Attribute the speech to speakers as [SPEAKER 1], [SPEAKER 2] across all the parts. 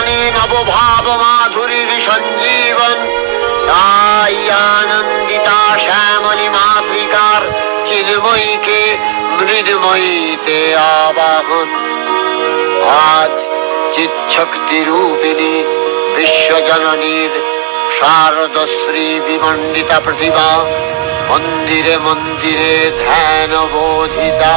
[SPEAKER 1] আনে নবভাব মাধুরীর সঞ্জীবন তাই আনন্দিতা শ্যামলী মাতৃকার চিন্ময়ীকে মৃন্ময়ীতে আবাহন আজ চিৎশক্তি রূপিণী বিশ্বজননীর শারদশ্রী বিমণ্ডিতা প্রতিমা মন্দিরে মন্দিরে ধ্যান বোধিতা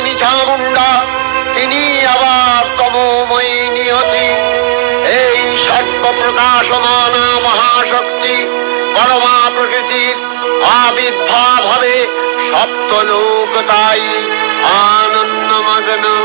[SPEAKER 1] প্রকৃতির আবির্ভাব হবে সপ্তলোক তাই। আনন্দমগ্ন।
[SPEAKER 2] বাজলো